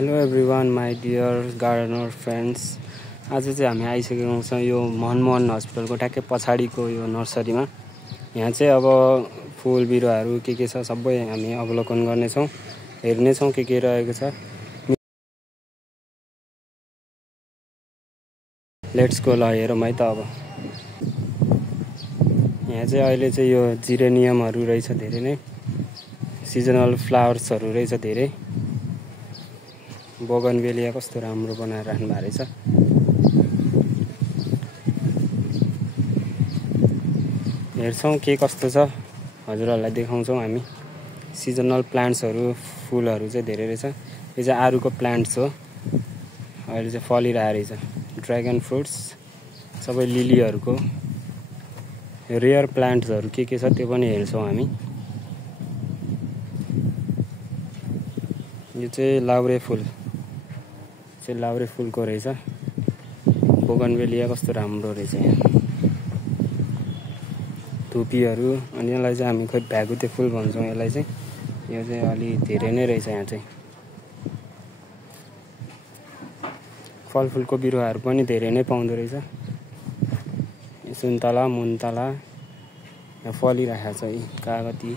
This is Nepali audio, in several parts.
Hello everyone my dear gardener friends. आज चाहिँ हामी आइसकेको छौँ यो मनमोहन हस्पिटलको ट्याक्कै पछाडिको यो नर्सरीमा। यहाँ चाहिँ अब फुल बिरुवाहरू के छ सबै हामी अवलोकन गर्नेछौँ, हेर्नेछौँ के रहेको छ। लेट्स गो, ल हेरौँ है त। अब यहाँ चाहिँ अहिले चाहिँ यो जिरेनियमहरू रहेछ, धेरै नै सिजनल फ्लावर्सहरू रहेछ धेरै। बोगनवेलिया कस्तो राम्रो बनाएर राख्नु भएको रहेछ। हेर्छौँ के कस्तो छ, हजुरहरूलाई देखाउँछौँ हामी। सिजनल प्लान्ट्सहरू फुलहरू चाहिँ धेरै रहेछ। यो चाहिँ आरुको प्लान्ट्स हो, अहिले चाहिँ फलिरहेको रहेछ। ड्र्यागन फ्रुट्स सबै लिलीहरूको रेयर प्लान्ट्सहरू के छ त्यो पनि हेर्छौँ हामी। यो चाहिँ लाउरे फुल लाउरे फुलको रहेछ। बोगनवेलिया कस्तो राम्रो रहेछ यहाँ, धुपीहरू। अनि यसलाई चाहिँ हामी खोइ भ्यागुते फुल भन्छौँ यसलाई चाहिँ। यो चाहिँ अलि धेरै नै रहेछ यहाँ चाहिँ। फलफुलको बिरुवाहरू पनि धेरै नै पाउँदो रहेछ। सुन्तला मुन्तला यहाँ फलिरहेको छ। यी कागती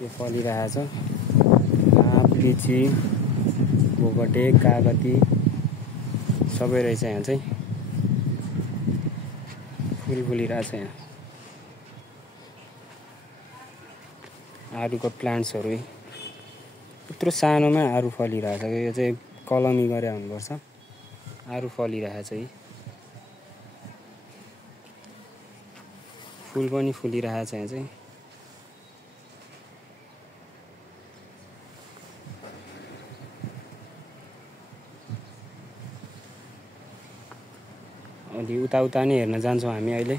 यो फलिरहेको छ। आँप, लिची, भोगटे, कागती सबै रहेछ यहाँ चाहिँ। फुल फुलिरहेको छ यहाँ। आरुको प्लान्ट्सहरू यत्रो सानोमा आरु फलिरहेको छ। यो चाहिँ कलमी गरे हुनुपर्छ। आरु फलिरहेको छ। यी फुल पनि फुलिरहेको छ यहाँ चाहिँ। अलि उता नै हेर्न जान्छौँ हामी अहिले।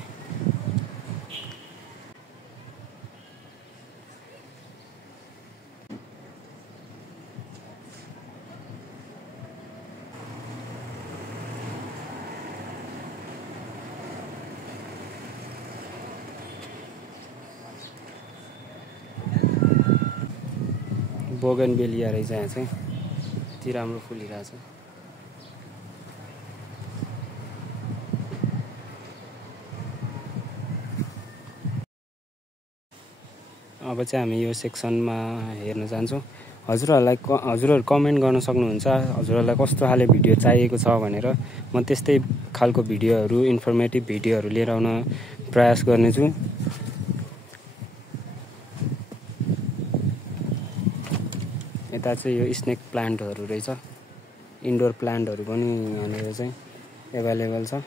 बोगनवेलिया रहेछ यहाँ चाहिँ, यति राम्रो फुलिरहेको छ। अब चाहिँ हामी यो सेक्सनमा हेर्न जान्छौँ। हजुरहरू कमेन्ट गर्न सक्नुहुन्छ हजुरहरूलाई कस्तो खाले भिडियो चाहिएको छ भनेर। म त्यस्तै खालको भिडियोहरू, इन्फर्मेटिभ भिडियोहरू लिएर आउन प्रयास गर्नेछु। यता चाहिँ यो स्नेक प्लान्टहरू रहेछ। इन्डोर प्लान्टहरू पनि यहाँनिर चाहिँ एभाइलेबल छ।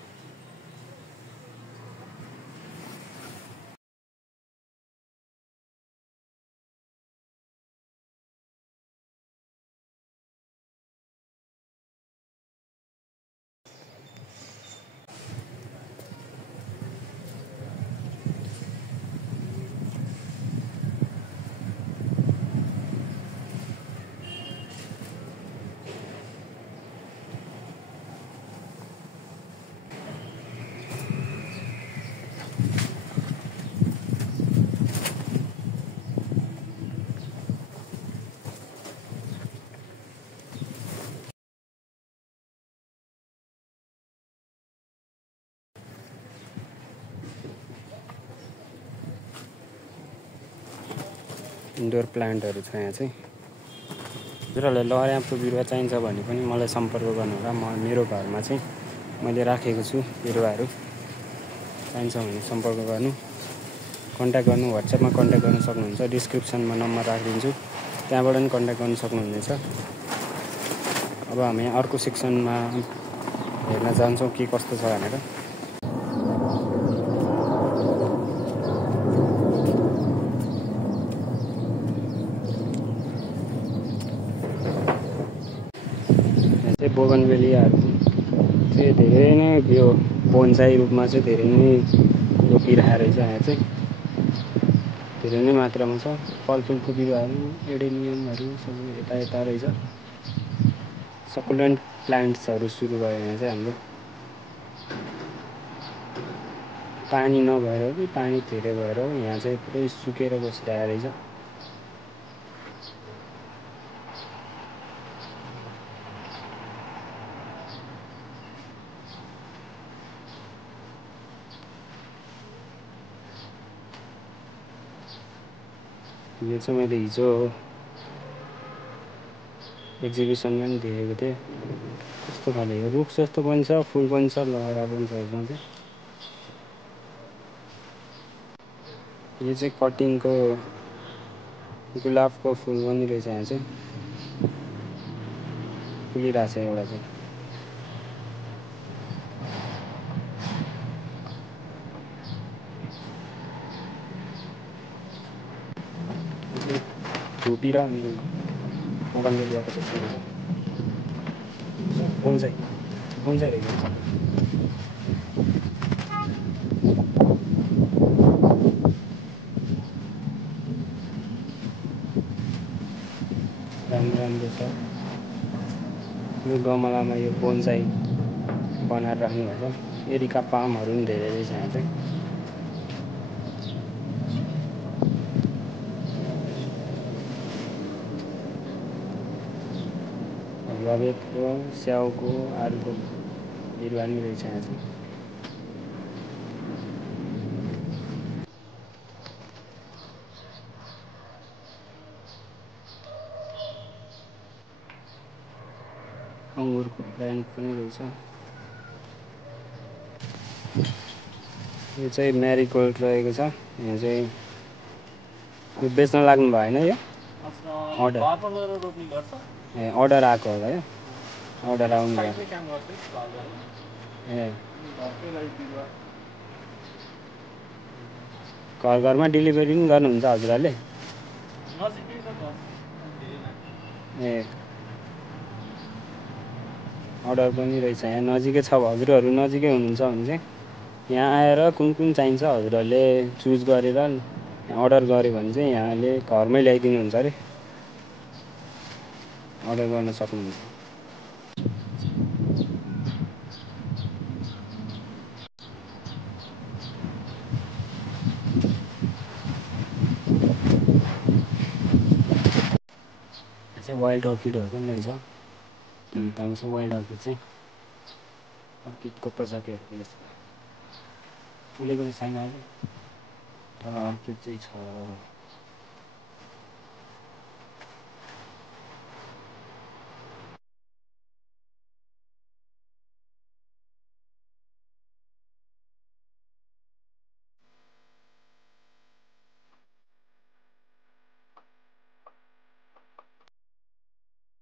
इन्डोर प्लान्टहरू छ यहाँ चाहिँ। हजुरहरूलाई लहरियाको बिरुवा चाहिन्छ भने पनि मलाई सम्पर्क गर्नु होला। मेरो घरमा चाहिँ मैले राखेको छु बिरुवाहरू। चाहिन्छ भने सम्पर्क गर्नु, कन्ट्याक्ट गर्नु। वाट्सएपमा कन्ट्याक्ट गर्न सक्नुहुन्छ। डिस्क्रिप्सनमा नम्बर राखिदिन्छु, त्यहाँबाट पनि कन्ट्याक्ट गर्न सक्नुहुनेछ। अब हामी अर्को सेक्सनमा हेर्न जान्छौँ के कस्तो छ भनेर। बोगनवेलियाहरू चाहिँ धेरै नै यो बोन्साई रूपमा चाहिँ धेरै नै रोपिरहेको रहेछ यहाँ चाहिँ। धेरै नै मात्रामा छ। फलफुलको बिरुवाहरू, एडेनियमहरू सबै यता रहेछ। सकुलेन्ट प्लान्ट्सहरू सुरु भयो यहाँ चाहिँ हाम्रो। पानी नभएर हो कि पानी धेरै भएर हो, यहाँ चाहिँ पुरै सुकेर बसिरहेको रहेछ। यो चाहिँ मैले हिजो एक्जिबिसनमा पनि देखेको थिएँ। कस्तो खाले हो, रुख जस्तो पनि छ, फुल पनि छ, लहरा पनि छ यसमा चाहिँ। यो चाहिँ कटिङको गुलाबको फुल पनि रहेछ। यहाँ चाहिँ फुलिरहेछ एउटा चाहिँ। धुपी र मोबाइलले ल्याएको चाहिँ बोन्साई बोन्साई रहेछ। राम्रो छ। यो गमलामा यो बोन्साई बनाएर राख्नुभएको। एरिका पामहरू पनि धेरै रहेछ यहाँ चाहिँ। रबेको, स्याउको, आलुको बिरुवा पनि रहेछ यहाँ चाहिँ। अङ्गुरको प्लान्ट पनि रहेछ। यो चाहिँ म्यारिगोल्ड रहेको छ। यहाँ चाहिँ यो बेच्न लाग्नु भएन। यो अर्डर ए अर्डर आएको होला। यो अर्डर आउनु भयो। ए घर घरमा डेलिभरी पनि गर्नुहुन्छ हजुरहरूले? ए अर्डर पनि रहेछ। यहाँ नजिकै छ। हजुरहरू नजिकै हुनुहुन्छ भने चाहिँ यहाँ आएर कुन कुन चाहिन्छ हजुरहरूले चुज गरेर अर्डर गऱ्यो भने चाहिँ यहाँले घरमै ल्याइदिनुहुन्छ अरे। अर्डर गर्न सक्नुहुन्छ। चाहिँ वाइल्ड अर्किडहरू पनि रहेछ। पाउँछ वाइल्ड अर्किड चाहिँ। अर्किडको प्रजातिहरू यस्तो फुलेको चाहिँ छैन अहिले, तर अर्किड चाहिँ छ।